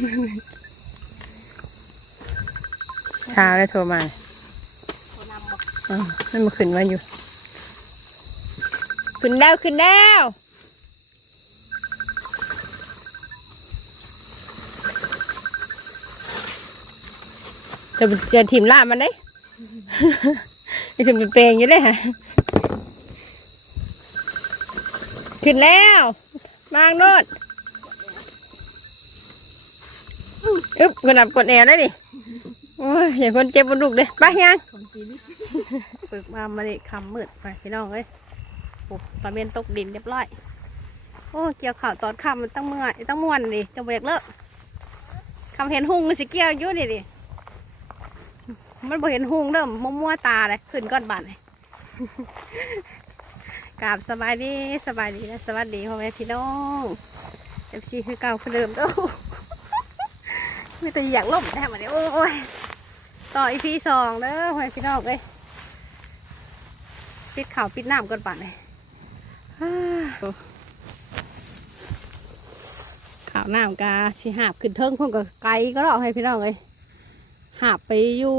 เช้าแล้โทรมานั่นมาขึ้นมาอยู่ ขึ้นแล้วขึ้นแล้วจะจะทีมล่ามันได้นี่ขึ้นเป็นเปลงอยู่เลยฮะขึ้นแล้ว มางโนด อึ๊บกระดับกดแอวได้ดิโอ้ยอย่าคนเจ็บบนลูกเลยไปยังปึกมามาเลยคำมืดไปพี่น้องเอ้ยโอ้ปลาเมนตกดินเรียบร้อย โอ้เกี่ยวข่าวตอนคำมันต้องเมื่อยต้องม่วนดิจะเบรกเลิกคำเห็นหุงสิเกี่ยวยู่ดิดิมันบ่เห็นหุงเริ่มมัวมัวๆตาเลยขึ้นก้อนบาดเลยกราบสบายดีสบายดีนะสวัสดีพ่อแม่พี่น้องเอฟซีคือเก่าคือเดิมเด้อ ม่แต่อยากล่มแท้มาเนี่ยโอ้ยต่ออีพีสองเด้อพ่อแม่พี่น้องเอ้ยปิดข่าวปิดน้ำก่อนป่านเลยข่าวน้ำกาสิหาบขึ้นเทิงเพิ่นก็ไกลก็รอให้พี่น้องเลยหาบไปอยู่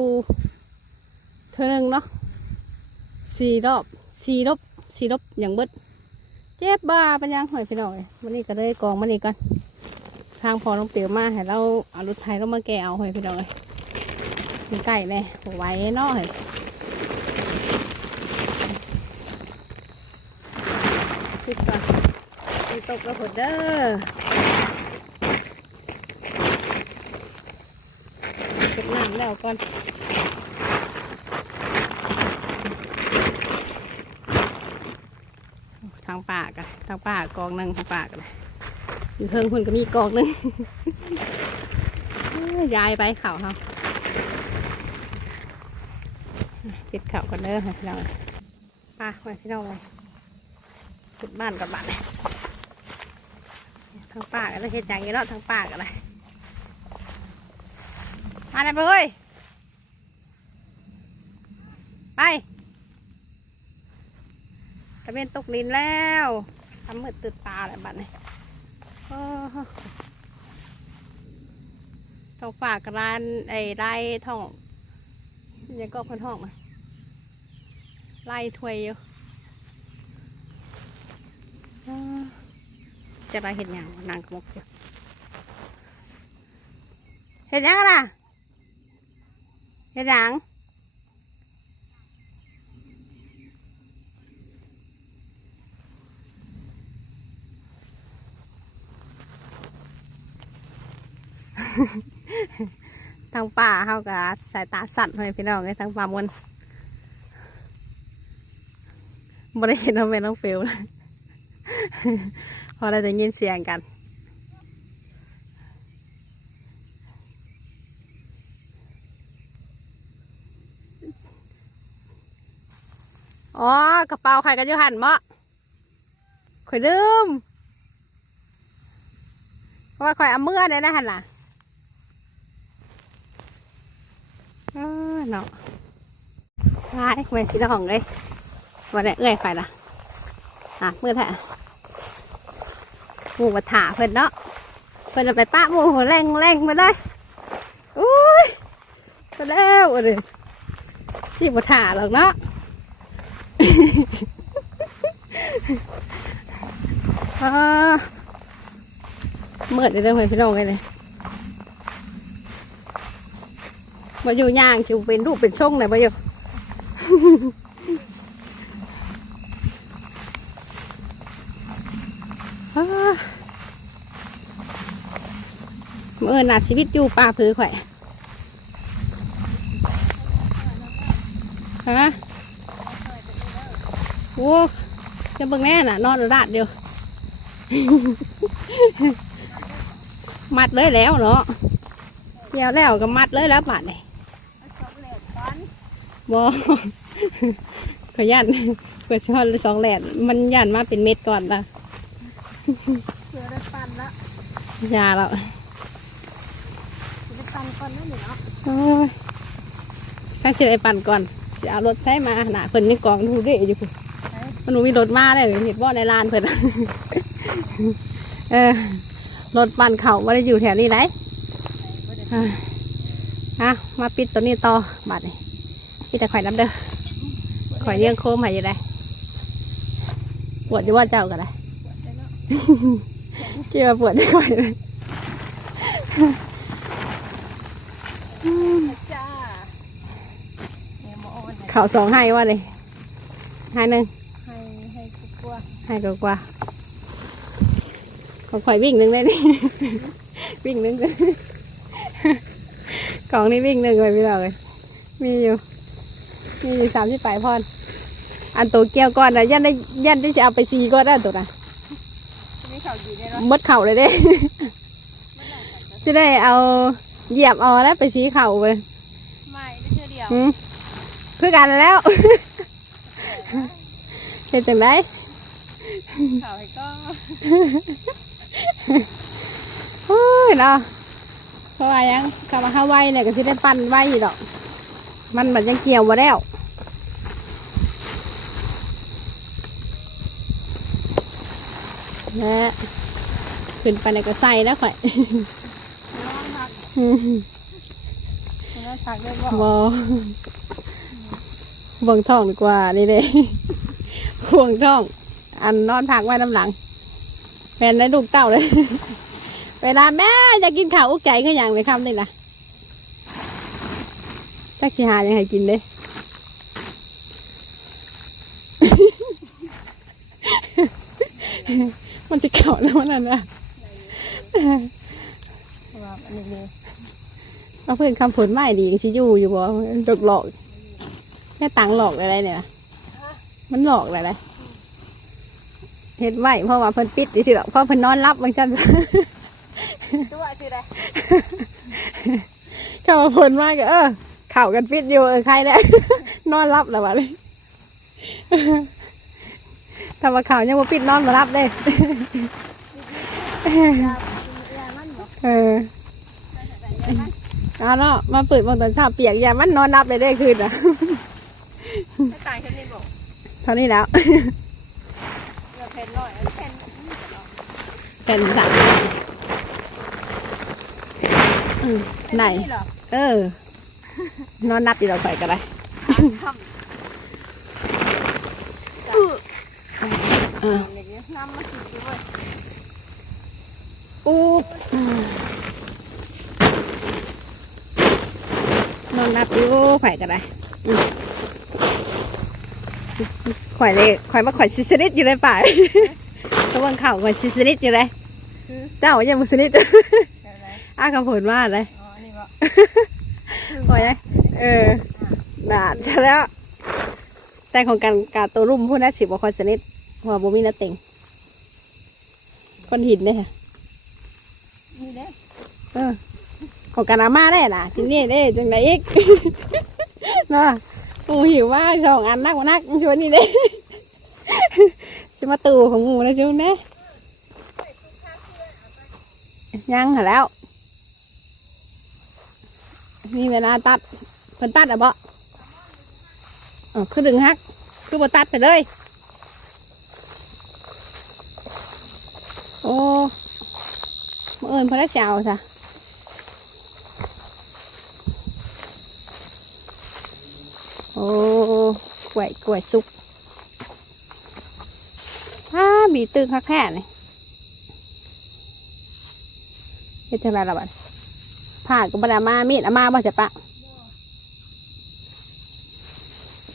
เท่านึงเนาะสี่รอบสี่รอบสี่รอบอย่างเบิดเจ็บบ้าเป็นยังหอยพี่น้องเลยวันนี้ก็เลยกองมันนี่กัน ทางพอน้องเปียวมาให้เราเอารถไทยเรามาแกะเอาหอยพี่น้องเลยมีไก่แน่ไหว้นาะเฮ้ยปิดก่อนไปตกกระผดเด้อเก็บน้ำแล้วก่อนทางป่ากันทางป่ากองหนึ่งทางป่ากัน อยู่เพิ่งพุ่นก็มีกองหนึ่งเอ้ยายไปเข่าเขาปิดเข่ากันเด้อให้พี่น้องป่าไว้พี่น้องเลยขึ้นบ้านกับบ้านทางป่าก็จะเห็นอย่างนี้แล้วทางป่ากันเลยมาเลยไปเฮ้ยไปตะเวนตกดินแล้วทำมืดตื่นตาอะไรบ้านนี้ โอ้โหทางป่ากร้านไอ้ไร่ท่องยังก็คนห้องอะไล่ถวยอยู่จะไปเห็นอย่างนางขมกอยู่เห็นยังล่ะเห็นยัง ทางป่าเขากับสายตาสั่นเลยพี่น้องไงทางป่ามนไม่ได้เห็นน้องเมนน้องเฟลเลยพอเราจะยินเสียงกันอ๋อกระเป๋าใครกันยูหันมะข่อยลืมเพราะว่าข่อยเอาเมื่อเนี่ยนะหันล่ะ เนาะร้ายเว้ยพี่น้องเลยวันนี้เอ้ยไฟล่ะอะเมื่อแท้หมูมาถาเพิ่นเนาะเพิ่นจะไปป้าหมูแรงแรงไปเลยอุ้ยไปแล้วเอ้ยที่มาถาหรอกเนาะอ่าเมื่อเดี๋ยวเรื่องพี่น้องเลย มาอยู่ย่างจิวเป็นรูปเป็นช่องไหนมาอยู่เมื่อนาชีวิตอยู่ป่าพื้นข่อยฮะโอ้จะเบิ่งแน่น่ะ นอนราดเดียว มัดเลยแล้วเนาะเกี่ยวแล้วก็มัดเลยแล้วบาดเลย เอาช็อกโกแลตก้อน บอขอยันเปิดช่อนสองแหลนมันยันมาเป็นเม็ดก่อนละเสือได้ปันละยาแล้วจะได้ปันก่อนนั่นนี่เนาะโอ้ยใช้เชือไอ้ปั่นก่อนจะเอารถใช้มาหนาเพิ่นนี่กองดูเด้อยู่พุ่นมันหนูมีรถมาเลยเห็นบ่ในลานเพิ่นเออรถปั่นเขาไม่ได้อยู่แถวนี้ไหนอะอะมาปิดตัวนี้ต่อบัดนี้ ปิดแต่ข่อยน้ำเด้อข่อยเลี้ยงโคมใหายอยู่ได้ปวดอยู่ว่าเจ้าก็ได้ได้เนาะเกี่ยวาปวดที่ข่อยเลยจ้าเนี่ยหมออ่อนน่ะเข่าสองให้ว่าเลยให้หนึ่งให้ให้กลัวให้กว่าๆของข่อยวิ่งหนึ่งเลยนี่วิ่งหนึ่งกล่องนี้วิ่งหนึ่งเลยพี่เราเลยมีอยู่ มีอยู่สามสิบแปดพอน อันตัวเกี่ยวก่อนนะยันได้ยันได้จะเอาไปซีก็ได้ตัวนะนี่เขาอยู่ในรถมดเข่าเลยเด้ จะได้เอาเหยียบเอาแล้วไปซีเข่าไปไม่ได้เชื่อเดียวหืมเพื่อกันแล้ว เห็นจังไดเขาให้ก็โอ้ยเนาะเพราะว่ายังคำว่าห้าไว้เนี่ยก็สิได้ปั้นไว้อยู่ดอก มันมันยังเกี่ยวมาแล้วและขึ้นไปในกระใส่แล้วข่อยน้องพักอืมน้องพักได้บอกบอเบิ่งท้องดีกว่านี่เด้ห่วงท้อง อันนอนพักไว้น้ำหลังแฟนได้ลูกเต้าเลย เวลาแม่จะกินข้าวอุกใจก็อย่างเลยคำนี่นะ จักสิหายังให้กินเด้ มันจะเข่าแล้วมันนั่นนะว่าอันนี้นี่เอาเพื่อนคำผลไม่ดีชิอยูอยู่บ่ดกหลอกแค่ตังหลอกอะไรเนี่ยนะมันหลอกอะไรเห็ดไว้เพราะว่าเพิ่นปิดสิหรอกเพราะเพิ่นนอนรับบางชั้นตัวสิได้เข้ามาผลมากก็เออ เข่ากันปิดอยู่เออใครเนี่ยนอนรับแล้ววะเลยถ้าว่าข่าวยังบ่ปิดนอนมารับเลยยายมันบอเออเอาเนาะมาเปิดบางตอนเช้าเปียกอย่ามันนอนรับเลยได้คืนอะไม่ตายแค่นี้บอกเท่านี้แล้วเงินเพนร้อยอันเพนเป็นสามอืมไหน เออ นอนนับอยู่เราใส่กันเลยทำเอออย่างนี้น้ำมากินด้วยอู้นอนนับอยู่ไข่กันเลยอืมข่อยเลยข่อยมาข่อยซิสนิดอยู่ในป่าตะวันเข่าข่อยซิสนิดอยู่เลยเจ้ายังมุสนิดเดี๋ยวไหนอ้าคำผลว่าเลยอ๋อนี่บ อกข่อยนะเออดาดใช่แล้ว แต่ของการกาตัวรุ่มพูดนะสิบกว่าคนสนิทหัวบ่มีนาเต็งก้อนหินเนี่ยค่ะนี่เด้เออของการอาม่าได้ล่ะที่นี่เด้จังไหนอีกเนาะหมูหิวมากสองอันนักกว่านักชวนนี่เด้ชิมาตูของหมูนะจุนเด้ยังหาแล้ว มีเวลาตัดเพิ่นตัดอะบ่อ๋อคือดึงฮัก คือบ่ตัดไปเลย โอ้เมาเอิญพระเจ้าจ้ะโอ้กล้วยกล้วยสุกอ้ามีตึงคักแค่เลยเฮ็ดจังไรล่ะบัด ผ่ากับบดามามีดอามาบ่จะปะ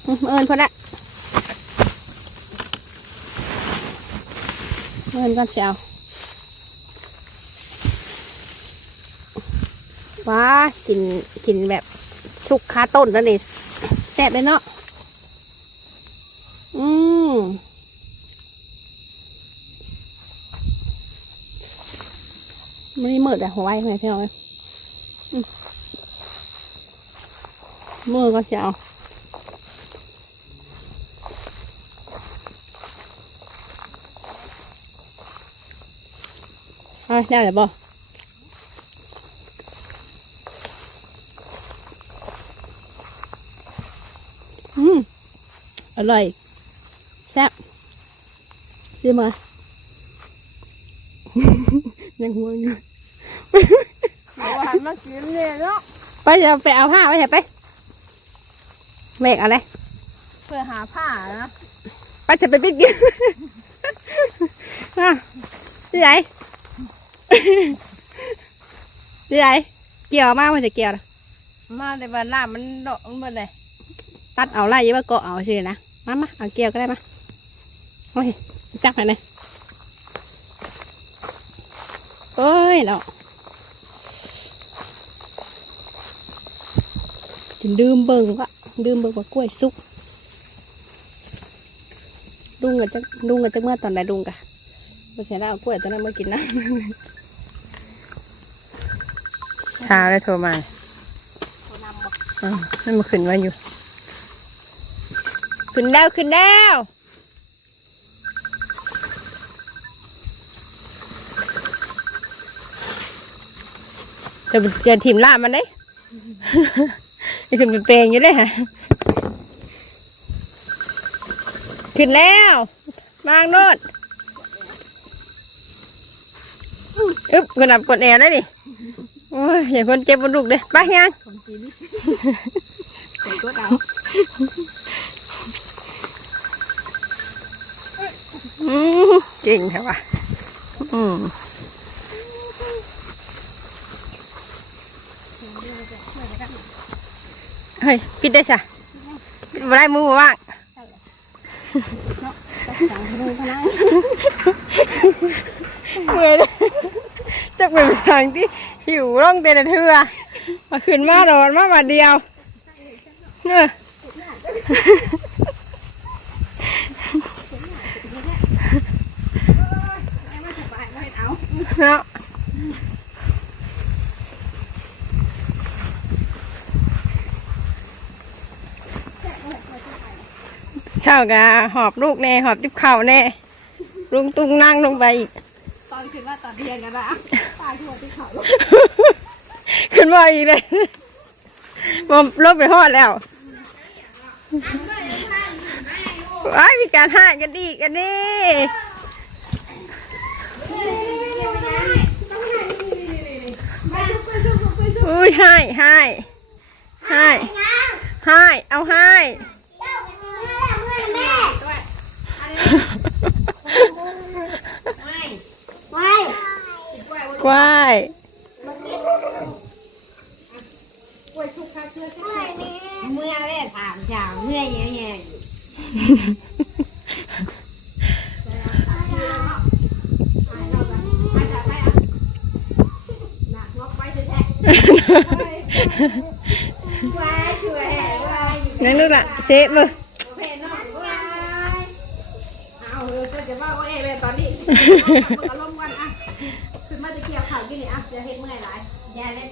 อื้อมาเอิญพระละเอิญก่อนเชียวว้ากินกินแบบสุกคาต้นแล้วนี่แซ่บเลยเนาะอืมไมันนี่มืดอะหัวไว้ไหมพี่น้องอื มือก็จะเอาเอาได้หรือเปล่าอืม อร่อย แซ่บชิมมยังหัวอยู่ มากินเนี่ยเนาะไปจะไปเอาผ้าไปเถอะไปเมกอะไรเพื่อหาผ้านะไปจะไปปิดกินอะที่ไหนที่ไหนเกี่ยวมากมันจะเกี่ยวนะมาแต่บ้านน้ามันดอกมันบ่ได้ตัดเอาไล่ยี่ว่าเกาะเอาสินะมามาเอาเกี่ยวก็ได้มาโอ้ยจับไปเลยโอ้ยเนาะกิน ดื่มเบิ่งวะดื่มเบิ่งว่ากล้วยสุกลุงกับจะลุงกับจะเมื่อตอนไหนลุงกะไม่ใช่แล้วเอากล้วยตอนนั้นมากินนะเช้าได้โทรมาอ๋อนั่นมาขึ้นมาอยู่ ขึ้นแล้วขึ้นแล้วจะจะทีมล่ามันได้จะ ขึ้นเป็นเปลงอยู่เลยฮะขึ้นแล้วมางโนดอึ๊บกระดับกดแอร์ได้ดิโอ้ยอย่าคนเจ็บบนลูกเด้ไปยังผมกินไปกดเอาอืมเก่งใช่ปะอืม ฮ้ยปิดได้จ้ะปิดบ่ได้มือบ่ว่างเมื่อยเลยจะเป็นทางที่หิวร่องเตะเทือมาขึ้นมาโดนมาบาดเดียวเนอเนาะ เช้ากะหอบลูกแน่หอบจิบเข่าวแน่ลุงตุ้งนั่งลงไปอีกตอนขึ้นมาตอนเที่ยงกันนะตายทั่วที่เขาขึ้นมาอีกเลยมอมลบไปหอดแล้วว้ายมีการห้ากันอีกอันนี้อุ้ยให้ให้ให้ให้เอาให้ก ว้ายเมื่อแรกถามชาวเมื่อแย่นั่งดูละเซฟมือเอาเออจะว่าว่าเอ๋เลยตอนนี้อารมณ์กันอะขึ้น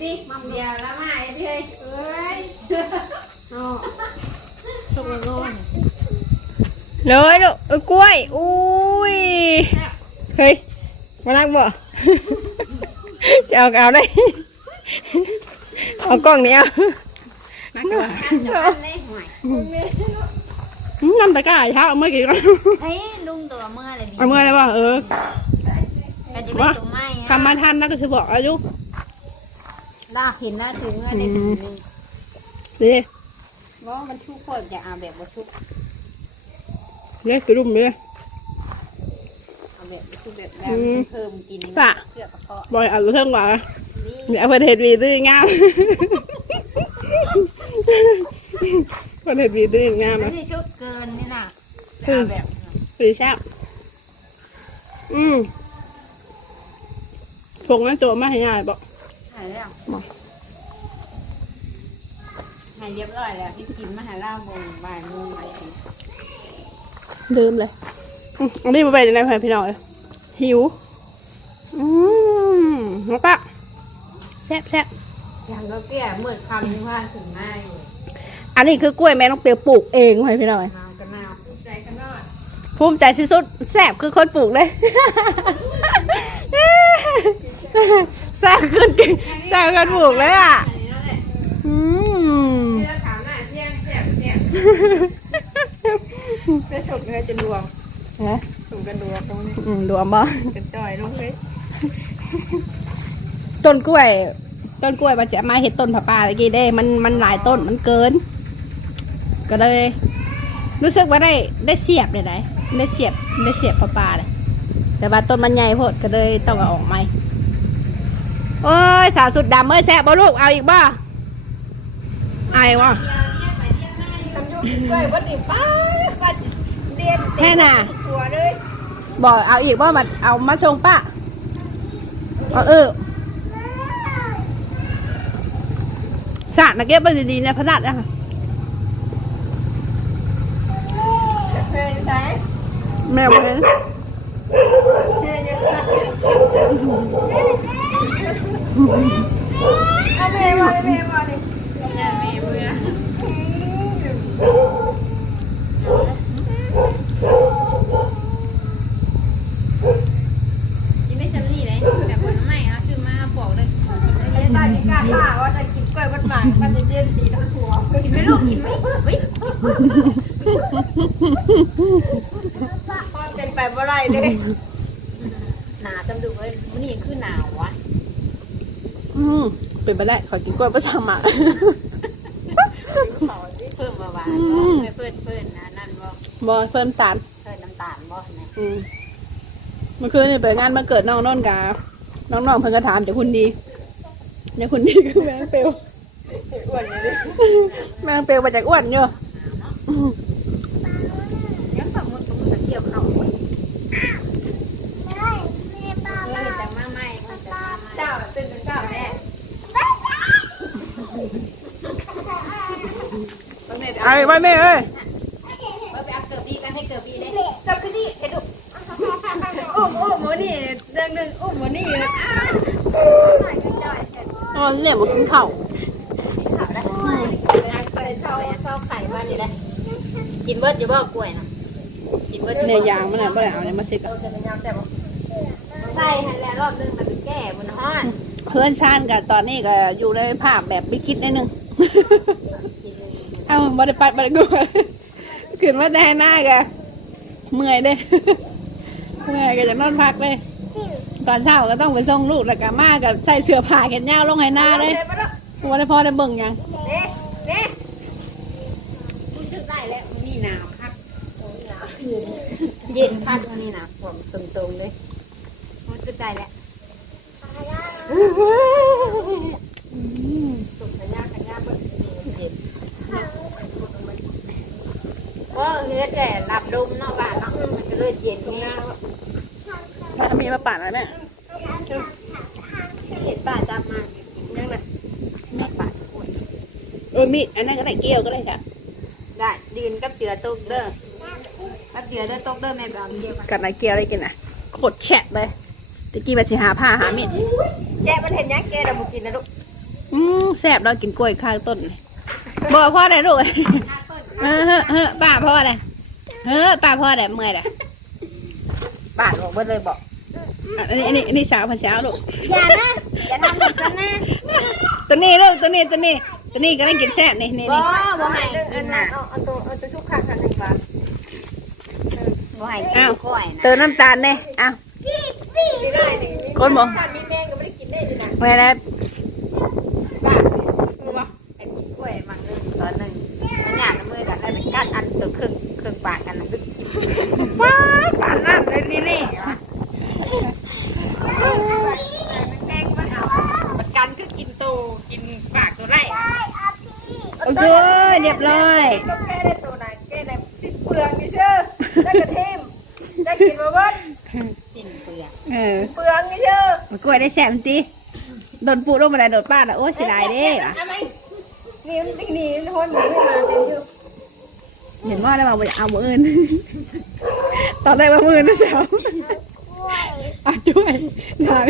สิมัมเดียวแล้วมาเอ้พี่เอ้ยอ๋อตกลงงงเลยลูกเอ้ยกล้วยอุ้ยเฮ้ยมานั่งบ่ จะเอาก็เอาได้ เอากล้องนี้เอานักกันจะเป็นเล่ห่วยอืมน้ำตะกร้าเช้าเอามื่อกี้ก่อนเฮ้ยลุงตัวเมื่อเลยเอามื่อเลยว่าเออก็จะเป็นตัวไม้ทำมาทันแล้วก็จะบอกอายุ ลากหินแล้วถึงเมื่อได้ถึงนึงนี่ว่ามันชุกคนจะเอาแบบว่าชุกเนี่ยกระดุมเนี่ยเอาแบบว่าชุกแบบแบบเพิ่มกินเพื่อกระเพาะบอยเอาเรื่องว่านี่มีเอาประเทศวีดื้องามประเทศวีดื้องามไม่นะได้ชุกเกินนี่น่ะเอาแบบสีแซ่บอืมผงนั่นโจมาให้ยายบอก หายแล้วหายเรียบร้อยแล้วที่กินมาหาล่าโมงบ่ายโมงอะไรอย่างลืมเลยอืมอันนี้มาไปในไหนพี่น้อยหิว อืมแล้วก็แซ่บแซ่บอย่างก็เกลี้ยเมื่อคำที่ว่าถึงง่ายอยู่อันนี้คือกล้วยแม่น้องเปียวปลูกเองไว้พี่น้อยนาวก็นาวใจก็นอดภูมิใจที่สุดแซ่บคือคนปลูกเลย แซ่บขึ้นแซ่บขึ้นปลูกเลยอะอืมเสื้อขาวงเสื้อฉกเนื้อจะดวงฮะถูกกันดวงตรงนี้อืมดูอะบ่เป็นจอยลงเลยต้นกล้วย ต้นกล้วยมาจะมาเห็ดต้นผาป่าตะกี้เด้ มันมันหลายต้นมันเกิน ก็เลย รู้สึกว่าได้ได้เสียบเลยได้ได้เสียบได้เสียบผาป่าเลยแต่ว่าต้นมันใหญ่โพดก็เลยต้องเอาออกใหม โอ้ยสาวสุดดำเอ้ยแซ่บบ่ลูกเอาอีกบ่ไอ้วะแค่น่ะบอกเอาอีกว่ามันเอามาชงป้าเอาเออสาดนะเก็บไว้ดีๆนี่ยพนัดอะค่ะเลง ไหนแมวเห็นเพลงยังไงเอาเพลงมเพลงมาดิกินได้ชันลี่เลยแต่ผลไม้เอาซื้อมาบอกเลยไอ้ตาจิกาป้าว่าจะกินกล้วยวันหมากมันจะเย็นสีทั้งหัวกินไหมลูกกินไหมเฮ้ยมันเป็นไปบ่ไรเลย หนาจำดูเลยมันนี่คือหนาววะ อืม เป็นไปได้ขอกินกล้วยประชามาเพิ่มมาหวานเพิ่มเพิ่มนะนั่นบ่บอเพิ่มตาลเพิ่มน้ำตาลบ่เนี่ยอืมเมื่อคืนนี่ไปงานมาเกิดน้องนนท์กาน้องๆเพิ่งกระถามเดี๋ยวคุณดีเดี๋ยวคุณดีคือแมงเปลวอ้วนอยู่ดิแมงเปลวมาจากอ้วนอยู่อืมยังสมมติผมจะเกี่ยวเขาเออจะมาใหม่มันจะมาใหม่ เจ้าเป็นเจ้าแน่ ไอ้ไว้แม่เอ้ยเออไปเอาเกิดดีกันให้เกิดดีเลยจับขึ้นดิเห็นดูอุ้มอุ้มหมนี่เรื่องหนึ่งอุ้มหมนี่อ้าวหน่อยจ่อยเห็นอ๋อเนี่ยมากินข้าวเขาได้ไปเช่าเช่าไข่มาดิเลยกินเบิร์ดจะบอกกล้วยนะกินเบิร์ดเนี่ยยางมันน่ะบ่ได้เอาเนี่ยมาเซ็กอะจะเป็นยำแต่บ่ใช่หันแล้วรอบนึงมันแก้บนห้อนเพื่อนชานกับตอนนี้ก็อยู่ในภาพแบบไม่คิดนิดนึง เอาบริปัดบริกูขึ้นมาแต่หน้าแกเมื่อยเด้เมื่อยก็จะนอนพักเลยตอนเช้าก็ต้องไปส่งลูกแล้วก็มากับใส่เสื้อผ้าแขนยาวลงให้หน้าเลยวันนี้พอได้เบิ่งหยังเน่เน่รู้สึกได้แล้วมันนี่หนาวคักเย็นคักมันนี่หนาวผมตรงๆเลยรู้สึกได้แล้วสุกขยะขยะเบิดเย็น ก็เนื้อแต่หลับดมเนาะบ้านเนาะมันจะเลยเย็นนี่ถ้ามีมาปั่นอะไรเนี่ยเห็นป้าจับมายังไงแม่ป้าทุกคนเออมีดอันนั้นก็ได้เกี่ยวก็ได้ค่ะ ได้ดินกับเจือตกเด้อกับเจือเด้อตกเด้อแม่แบบเดียวกันกับนายเกี่ยวได้กินอะโคตรแฉะเลยตะกี้มาสิหาผ้าหามีดแกมันเห็นยังแกเดี๋ยวบุกินนะลูกอืมแซ่บเรากินกล้วยข้างต้นเลย บอกพ่อได้ลูกเออเฮ้อเฮ้อป้าพ่อได้เฮ้อป้าพ่อได้เมื่อยได้บาดบอกเบิดเลยบอกอันนี้อันนี้อันนี้เช้าพันเช้าลูก อย่านะอย่าทำแบบนั้นนะตัวนี้ลูกตัวนี้ตัวนี้ตัวนี้ก็ได้กินแซ่บนี่นี่บ่นี่บ่ให้เรื่องกิอันนน่ะนั้นเอาเอาตัวเอาตัวทุกข้างกันหนึ่งก่อนบ่ให้กินกล้วยนะเติมน้ำตาลเนี่ยอ้าวไม่ได้นี่คนบอกถ้ามีแมงก็ไม่ได้กินได้ดินะไว้แล้ว บ้ารู้บ่ไอ้กินกล้วยมันนึงตอนหนึงมันหยาดน้ำมือกันได้เป็นกั ดอันตัวครึ่งครึ่งปากกันนะว้าปานนั่นเลยนี่นี่แพงมันเอามันกันคือกินโตกินปากตัวไรโอเคเรียบร้อยก็แค่ได้ตัวไหนแค่ไหนติดเปลือกนี่เชื่อได้กระเทียมได้กินมาเบิ้ลสิ้นเปลือกเออเปลือกนี่เชื่อมากล้วยได้แซ่บจีโดนปูลงมาได้โดนป้าอะโอ้เสียดายเด้อะทำไมนี่มันติ๊กนี่โหนหมูไม่มาเต็มชื่อ เห็นว่าได้มาบ่อยากเอามืออื่นตอนแรกว่ามืออื่นนะแซวอะช่วยหน่อย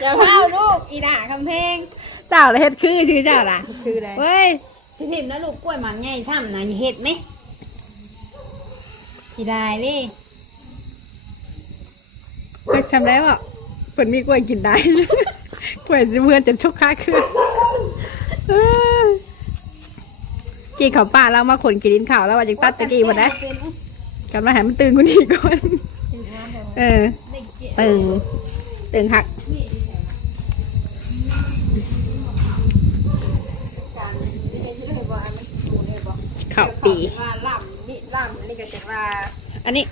อย่าเผาลูกอีด่าคำเพลงเจ้าละเฮ็ดคือชื่อเจ้าล่ะคืออะไรเว้ยที่ทิมแล้วลูกกล้วยหมันใหญ่ช่ำนะเห็ดไหมกี่ได้เลยเพิ่นจำได้ว่าเพิ่นมีกล้วยกินได้กล้วยสิเพื่อนจะชกค้าขึ้นเอ้ย กี่เขาป้าแล้วมาขนกี่ดินข่าวแล้วว่าจะตัดตะกี้หมดนะกลับมาหามันตึงกูดีก่อน เออ ตึง ตึงหักข่าวปีอันนี้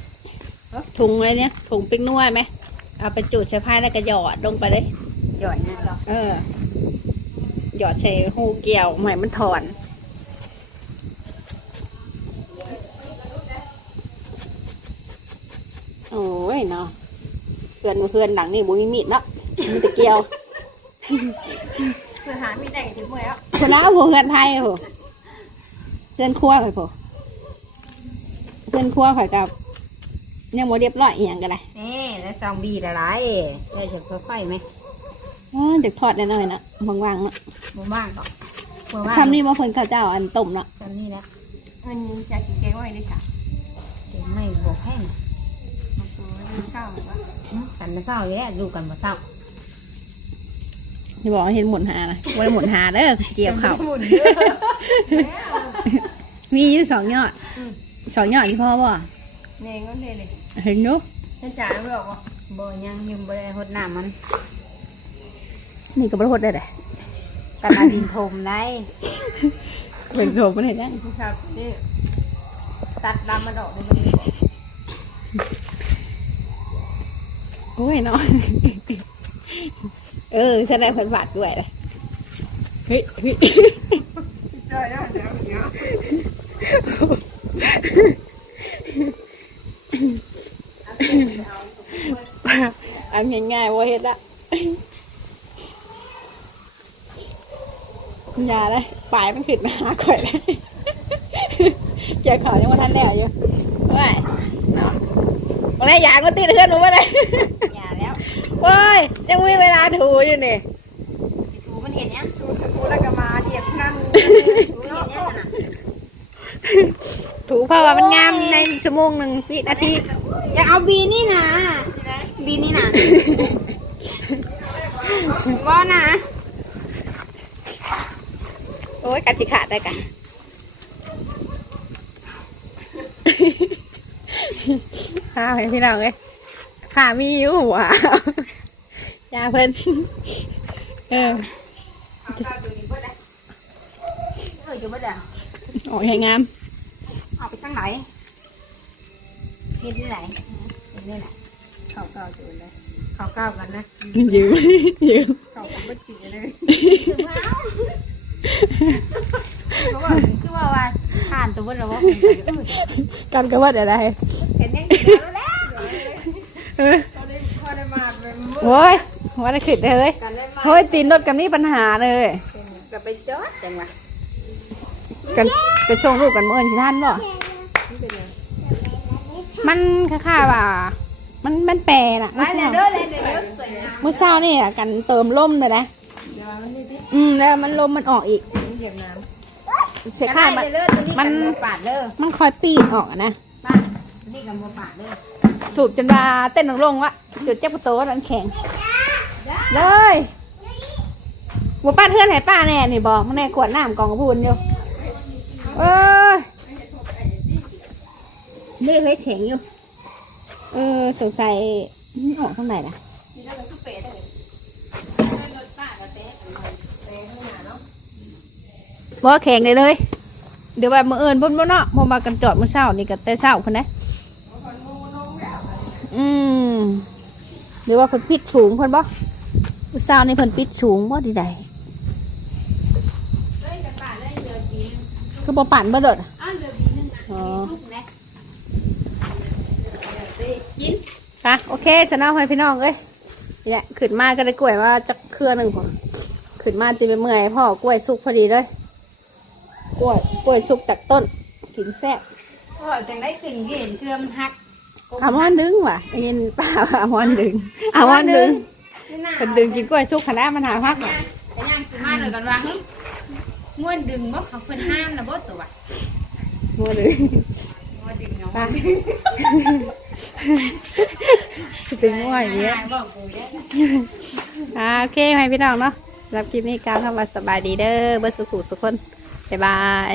ถุงอะไรเนี่ย ถุงปิ้งนวดไหม เอาไปจุดเสื้อผ้าแล้วก็หยอดลงไปเลย หยอดเนี่ยเออ หยอดใช้หูเกี่ยวใหม่มันถอน โอ้ยเนาะเพื่อนเพื่อนหลังนี่บุมีมีดเนาะมีแตะเกียวคือหาไม่ได้ถึงเมื่อแล้วคนน้าผัวเพื่อนไทยโหเพื่อนครัวข่อยโผเพื่อนครัวข่อยกับยังโมเรียบร้อยอหย่างกันเลยนี่แล้วซองบีละลายได้จะค่อยๆไหมอ๋อเด็กทอดได้หน่อยๆเนาะบางๆเนาะบ่ว่างก็บ่ว่างซ้ำนี่มาเพิ่นข้าวเจ้าอันต้มเนาะจำนี่แหละมันจะกินแกงไว้เลยค่ะแกงไม่บวกแห้งมาตัว เศร้ากันมาเศร้าเลยดูกันมาเศร้าที่บอกว่าเห็นหมุนหานะว่าหมุนหาเด้อเกี่ยวเข้าหมุนมีอยู่สองยอดสองยอดที่พ่อบ่เน่งก็เนเลยเห็นเนาะฉันจ่ายไม่ออกบ่าบ่ยังยืมบ่ได้หดน้ำมันนี่ก็บ่ได้หดได้เลยกันมาดินทมได้เบิ่งโถมันเห็นยังครับนี่ตัดดำมันออกเลย โอ้ยเนาะเออแสดงเพิ่นบาดด้วยเลยเฮ้ยเฮ้ยได้ได้เดี๋ยวเดี๋ยวอันง่ายๆว่าเฮ็ดละอย่าเลยปลายมันขึ้นมาหาข่อยเลยเกี่ยวเขายังว่าทันแน่อยู่ไม่เนาะวัน แรกอยากมาตีเพื่อนหนูมาเลยอย่าแล้วเว้ยยังมีเวลาถูอยู่นี่ถูมันเห็นยังดูสกูแล้วก็มาเหยียบนั่งถูมันเห็นยังน่ะถูเพราะว่ามันงามในชั่วโมงหนึ่งวินาทีอยากเอาบีนี่นะบีนี่นะว่านะ โอ้ยกัดสิขาดได้กัน ข้าวให้พี่น้องเลยข้ามีอยู่หัวยาเพิ่นเออเออจะไม่ได้โอ้ยให้งามเอาไปทางไหนเห็นที่ไหนเห็นที่ไหนเขาเก่าจุดเลยเขาก้าวกันนะยืมยืมเขาไม่จีเลยคือว่าคือว่าว่าผ่านตัวบนเราว่ากันก็ว่าเดี๋ยวได้เห็นยังเดียวแล้วเออตอนนี้พอได้มาเป็น โอ้ยว่าได้ขึ้นได้เลยกันได้มาเฮ้ยตีนรถกับนี่ปัญหาเลยจะไปจอดจังวะกันไปชงรูปกันเมื่อวันที่ท่านบ่มันค่าๆว่ามันมันแปรน่ะไปเมื่อเลเช้ายเด้อเลยเด้อสวยงามเมื่อเช้านี่อะกันเติมลมเลยนะเดี๋ยวมันนี่ที่อืมแล้วมันลมมันออกอีกเหยียบน้เสียค่ามันเด้อตัวนี้กันโมปาดเด้อมันคอยปีนออกอะนะป้า นี่กันโมปาดเด้อสูบจนว่าเต้นลงลงวะจุดเจ็บประตูนันแข็งเลยบัป้าเพื่อนให้ป้าแน่นี่บอกมันแน่ขวดน้ำกองกระพูนอยู่เออนี่เฮ้ยแข็งอยู่ เออสงสัยมันออกทางไหนล่ะบ่แข็งเลยเลย เดี๋ยวว่ามือเอินพ่นบ่เนาะพอมากันจอดมื้อเช้านี่ก็แต่เช้าคนนะ อืมหรือว่าเพิ่นปิดสูงเพิ่นบ่มื้อเช้านี่เพิ่นปิดสูงบ่ดีใดคือบ่ปั่นบ่เด้ออ้าวเดี๋ยวบีนึงอะอ๋อลูกนะค่ะโอเคสนอให้พี่น้องเอ้ยเนี่ยขึ้นมาก็ได้กล้วยว่าจักเครือหนึงพุ่นขึ้นมาจิไปเมื่อยพ่อกล้วยสุกพอดีเลยกล้วยกล้วยสุกจากต้นกินแซ่บก็จังได้กลิ่นเห็นเครื่องหัก อามอนดึงว่ะได้ยินป้าว่าอามอนดึงอามอนดึงคนดึงกินกล้วยสุกขนาดมันหาพักไอ้ว่ะย่างกินมาเลยกันว่าเฮ้ยม้วนดึงบ่เขาเพิ่นห้ามนะบ่ตัวมัวดึงม้วนดึงเนาะป้าจะเป็นง่วยอย่างเงี้ยบ่กูได้อ่าโอเคให้พี่น้องเนาะรับคลิปนี้การทำวัสบายดีเด้อเบิร์สุขุสุขคนบ๊ายบาย